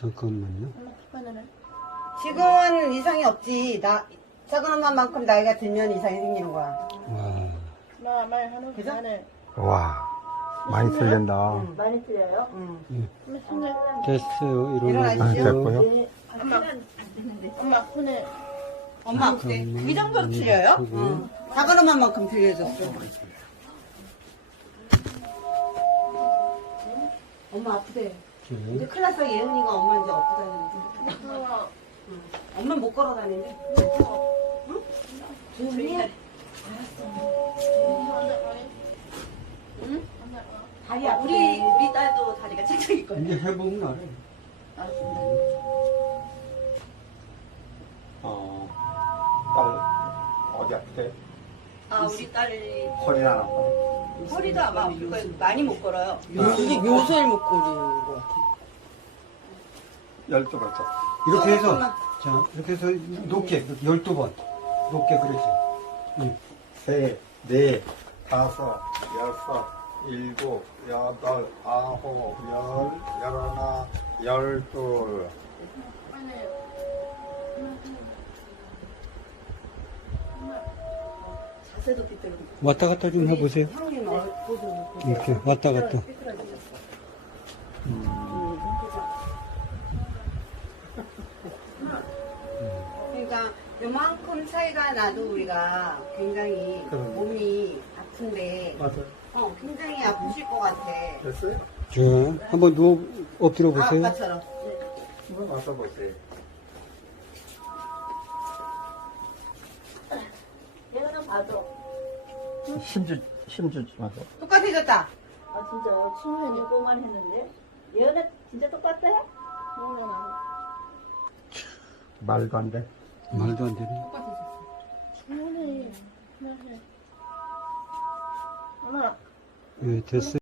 잠깐만요. 지금은 이상이 없지. 작은 엄마만큼 나이가 들면 이상이 생기는 거야. 와, 그죠? 와, 많이 틀린다. 많이 틀려요? 응. 됐어요. 아, 일어나시죠. 됐고요. 엄마 손에 엄마 아프대. 이 정도 틀려요? 응. 작은 엄마만큼 틀려졌어. 엄마 아프대. 이제 큰일 났어. 예은이가 엄마 이제 업고 다니는데. 응. 엄마 못 걸어 다니는데. 응? 조용히 해. 응? 다리 아프대. 우리 딸도 다리가 짝짝 있거든. 이제 해보면 알아요. 딸, 어디 아프대? 우리 딸이 허리 안 아파? 허리도 아마 아플 거예요. 많이 못 걸어요. 요새 못 걸리는 거 같아. 12번째. 이렇게 해서, 잠깐만. 자, 이렇게 해서 높게, 이렇게 12번. 높게, 그렇지. 응. 셋, 넷, 다섯, 여섯, 일곱, 여덟, 아홉, 열, 열하나, 열둘. 자세도 삐뚤고. 왔다 갔다 좀 해보세요. 형님 보조. 이렇게 왔다 갔다. 그러니까 요만큼 차이가 나도 우리가 굉장히 그럼. 몸이 아픈데 맞아요. 굉장히 아프실 것 같아. 됐어요? 자, 한번 엎드려 보세요. 아까처럼. 한번 와서 보세요. 얘는 봐도. 힘주지 마서. 똑같아졌다. 진짜요? 친구는 이거만 했는데. 얘는 진짜 똑같아? 말도 안 돼. 말도 안 되네. 친구는 그냥 해. 엄마. 네, 됐어요.